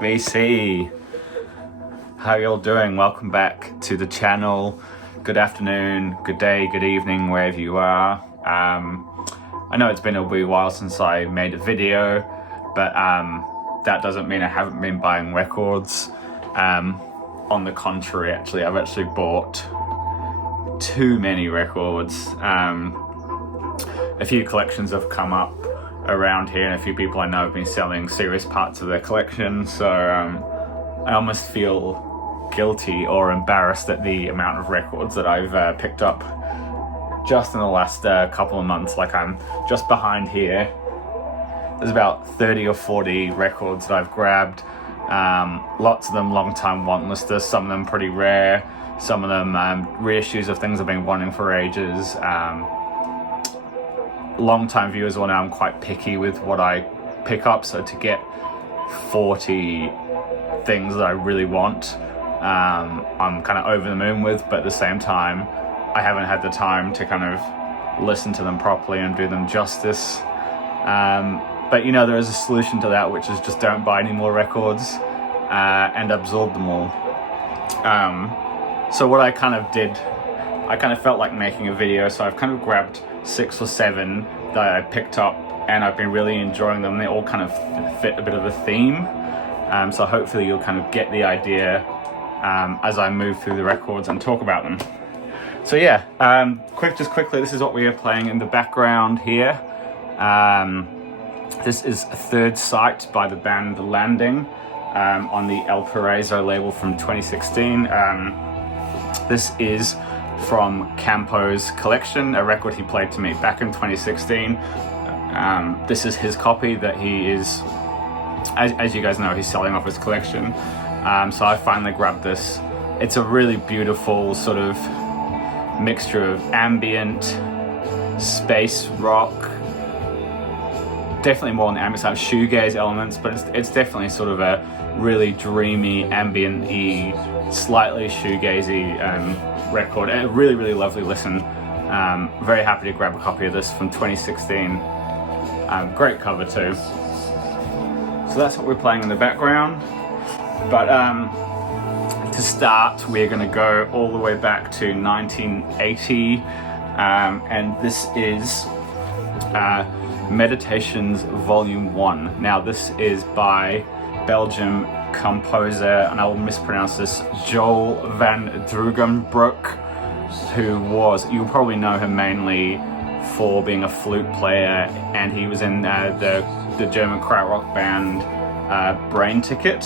BC. How y'all doing? Welcome back to the channel. Good afternoon, good day, good evening, wherever you are. I know it's been a wee while since I made a video, but that doesn't mean I haven't been buying records. On the contrary, actually, I've actually bought too many records. A few collections have come up around here, and a few people I know have been selling serious parts of their collection, so I almost feel guilty or embarrassed at the amount of records that I've picked up just in the last couple of months. Like, I'm just behind here. There's about 30 or 40 records that I've grabbed. Lots of them long-time want listers, some of them pretty rare, some of them reissues of things I've been wanting for ages. Long-time viewers will know I'm quite picky with what I pick up, so to get 40 things that I really want, I'm kind of over the moon with, but at the same time, I haven't had the time to kind of listen to them properly and do them justice. But you know, there is a solution to that, which is just don't buy any more records and absorb them all. So what I kind of did, I kind of felt like making a video, so I've kind of grabbed 6 or 7 that I picked up, and I've been really enjoying them. They all kind of fit a bit of a theme, so hopefully you'll kind of get the idea as I move through the records and talk about them. So yeah, quickly, this is what we are playing in the background here. This is Third Sight by the band The Landing on the El Paraiso label from 2016. This is from Campo's collection, a record he played to me back in 2016. This is his copy that he is, as you guys know, he's selling off his collection. So I finally grabbed this. It's a really beautiful sort of mixture of ambient, space rock, definitely more on the ambient side, shoegaze elements, but it's definitely sort of a really dreamy, ambient-y, slightly shoegazy record. A really, really lovely listen. Very happy to grab a copy of this from 2016. Great cover too. So that's what we're playing in the background. But to start, we're going to go all the way back to 1980, and this is Meditations Volume 1. Now this is by Belgian composer, and I will mispronounce this, Joel Vandroogenbroeck, who was, you'll probably know him mainly for being a flute player, and he was in the German krautrock band Brain Ticket.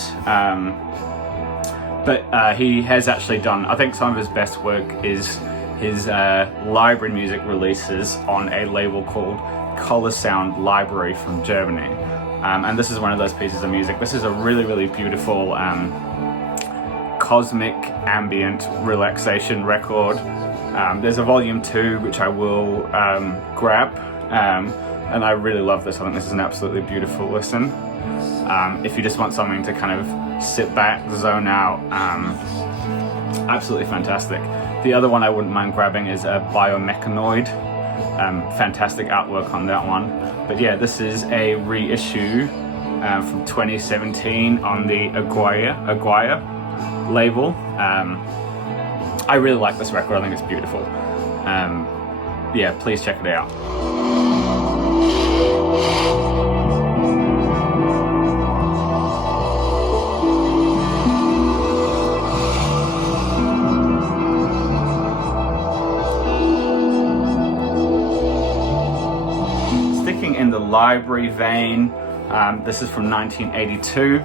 But he has actually done, I think some of his best work is his library music releases on a label called Color Sound Library from Germany. And this is one of those pieces of music. This is a really, really beautiful cosmic ambient relaxation record. There's a volume 2 which I will grab, and I really love this. I think this is an absolutely beautiful listen. If you just want something to kind of sit back, zone out, absolutely fantastic. The other one I wouldn't mind grabbing is a Biomechanoid. Fantastic artwork on that one. But yeah, this is a reissue from 2017 on the Aguirre label. I really like this record. I think it's beautiful. Yeah, please check it out. In the library vein, this is from 1982.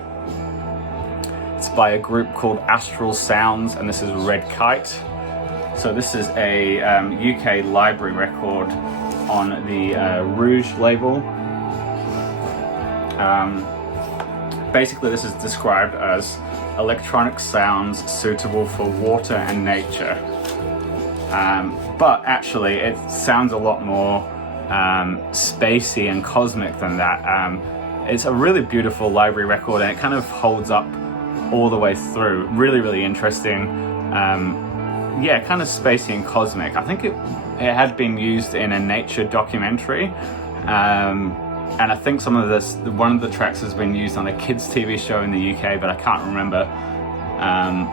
It's by a group called Astral Sounds, and this is Red Kite. So this is a UK library record on the Rouge label. Basically, this is described as electronic sounds suitable for water and nature. But actually, it sounds a lot more spacey and cosmic than that. It's a really beautiful library record, and it kind of holds up all the way through. Really, really interesting. Yeah, kind of spacey and cosmic. I think it had been used in a nature documentary. and I think one of the tracks has been used on a kids TV show in the UK, but I can't remember.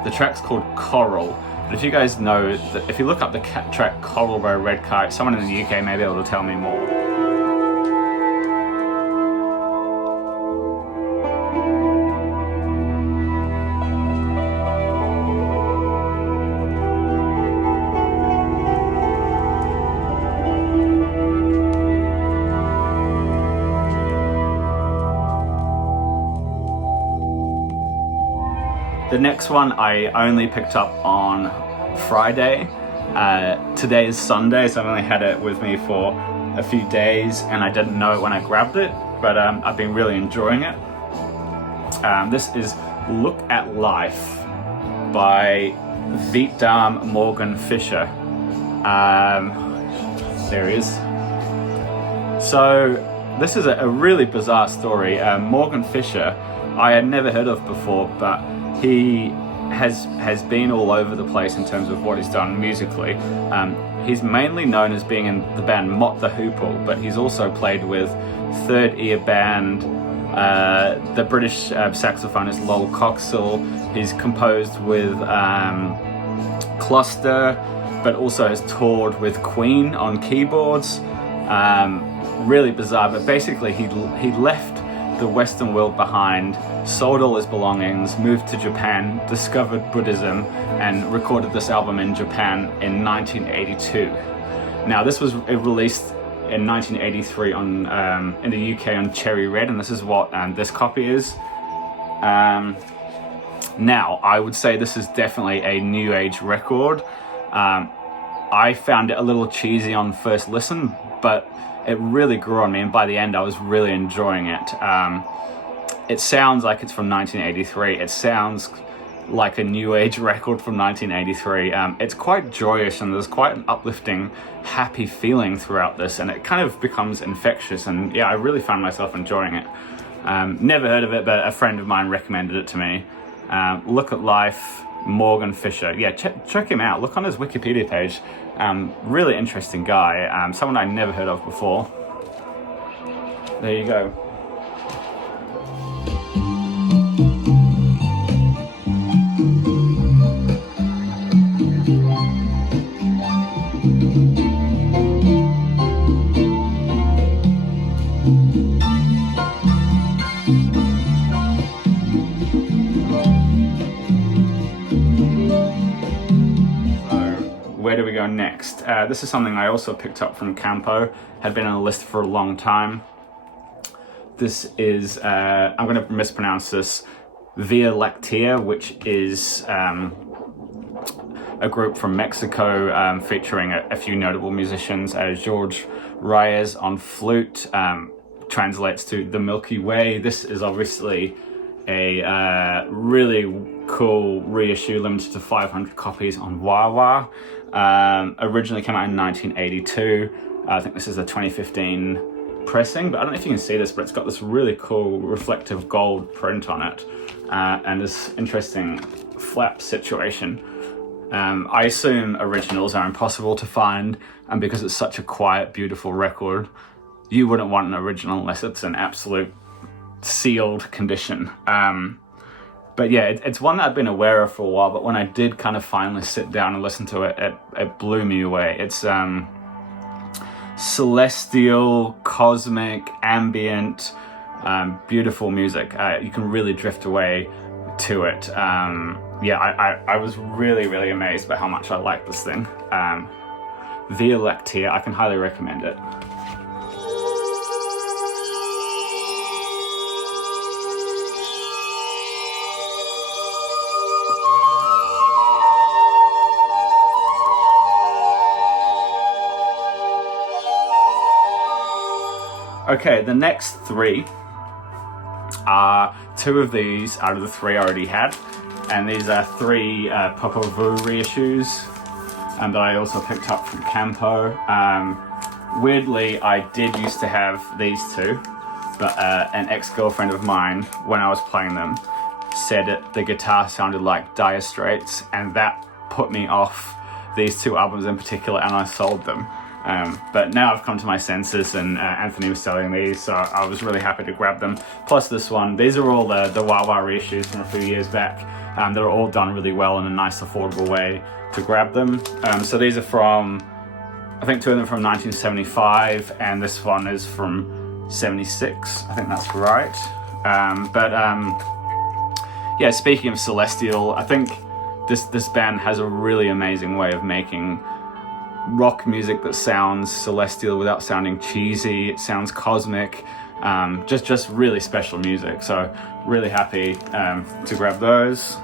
The track's called Coral. But if you guys know, if you look up the track Coral by Red Kite, someone in the UK may be able to tell me more. The next one I only picked up on Friday. Today is Sunday, so I've only had it with me for a few days, and I didn't know it when I grabbed it, but I've been really enjoying it. This is Look at Life by Vietnam Morgan Fisher. There he is. So this is a really bizarre story. Morgan Fisher, I had never heard of before, but he has been all over the place in terms of what he's done musically. He's mainly known as being in the band Mott the Hoople, but he's also played with Third Ear Band, the British saxophonist Lol Coxhill. He's composed with Cluster, but also has toured with Queen on keyboards. Really bizarre, but basically he left the Western world behind, sold all his belongings, moved to Japan, discovered Buddhism, and recorded this album in Japan in 1982. Now, this was released in 1983 on in the UK on Cherry Red, and this is what this copy is. Now, I would say this is definitely a new age record. I found it a little cheesy on first listen, but it really grew on me, and by the end I was really enjoying it. It sounds like it's from 1983. It sounds like a new age record from 1983. It's quite joyous, and there's quite an uplifting, happy feeling throughout this, and it kind of becomes infectious, and yeah, I really found myself enjoying it. Never heard of it, but a friend of mine recommended it to me. Look at Life, Morgan Fisher. Yeah, check him out. Look on his Wikipedia page. Really interesting guy. Someone I never heard of before. There you go. Where do we go next? This is something I also picked up from Campo, had been on the list for a long time. This is, I'm going to mispronounce this, Via Lactea, which is a group from Mexico featuring a few notable musicians. George Reyes on flute, translates to The Milky Way. This is obviously a really cool reissue, limited to 500 copies on Wawa. Originally came out in 1982. I think this is a 2015 pressing, but I don't know if you can see this, but it's got this really cool reflective gold print on it, and this interesting flap situation. I assume originals are impossible to find, and because it's such a quiet, beautiful record, you wouldn't want an original unless it's an absolute sealed condition. But yeah, it's one that I've been aware of for a while, but when I did kind of finally sit down and listen to it, it blew me away. It's celestial, cosmic, ambient, beautiful music. You can really drift away to it. Yeah, I was really, really amazed by how much I like this thing. Via Lactea, I can highly recommend it. Okay, the next three are two of these out of the three I already had, and these are three Popol Vuh reissues that I also picked up from Campo. Weirdly, I did used to have these two, but an ex-girlfriend of mine, when I was playing them, said that the guitar sounded like Dire Straits, and that put me off these two albums in particular, and I sold them. But now I've come to my senses, and Anthony was selling these, so I was really happy to grab them. Plus this one. These are all the Wah Wah reissues from a few years back. They're all done really well in a nice affordable way to grab them. So these are from, I think two of them from 1975, and this one is from 76. I think that's right. Yeah, speaking of Celestial, I think this band has a really amazing way of making rock music that sounds celestial without sounding cheesy. It sounds cosmic. Just really special music. So really happy to grab those.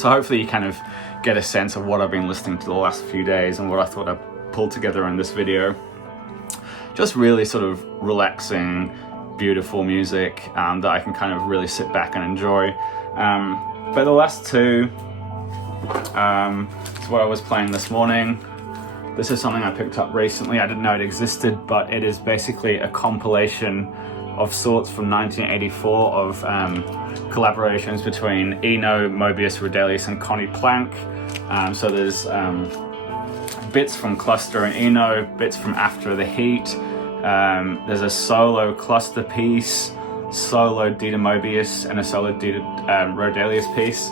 So hopefully you kind of get a sense of what I've been listening to the last few days and what I thought I'd pull together in this video. Just really sort of relaxing, beautiful music that I can kind of really sit back and enjoy. But the last two is what I was playing this morning. This is something I picked up recently. I didn't know it existed, but it is basically a compilation of sorts from 1984 of collaborations between Eno, Mobius, Roedelius, and Connie Plank. So there's bits from Cluster and Eno, bits from After the Heat. There's a solo Cluster piece, solo Dita Mobius, and a solo Dita Roedelius piece.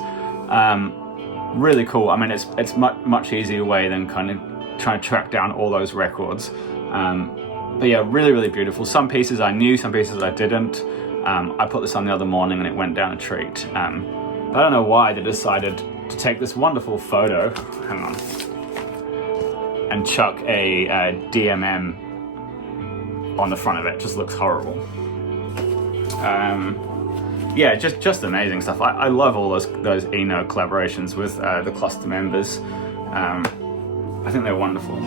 Really cool. I mean, it's much easier way than kind of trying to track down all those records. But yeah, really beautiful. Some pieces I knew, some pieces I didn't. I put this on the other morning and it went down a treat. I don't know why they decided to take this wonderful photo, hang on, and chuck a DMM on the front of it. Just looks horrible. Yeah, just amazing stuff. I love all those Eno collaborations with the Cluster members. I think they're wonderful.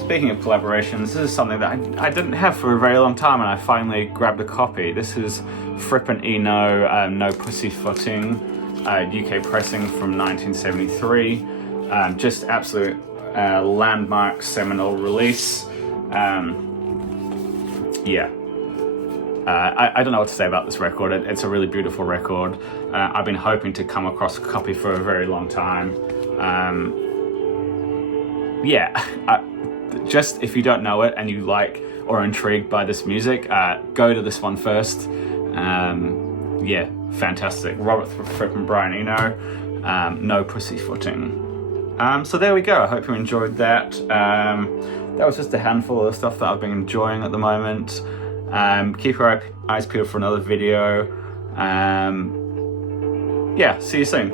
Speaking of collaborations, this is something that I didn't have for a very long time, and I finally grabbed a copy. This is Fripp and Eno, No Pussyfooting, UK pressing from 1973. Just absolute landmark seminal release. Yeah. I don't know what to say about this record. It's a really beautiful record. I've been hoping to come across a copy for a very long time. Yeah. Just if you don't know it and you like or are intrigued by this music, go to this one first. Yeah, fantastic. Robert Fripp and Brian Eno, No Pussyfooting. So there we go. I hope you enjoyed that. That was just a handful of the stuff that I've been enjoying at the moment. Keep your eyes peeled for another video. Yeah, see you soon.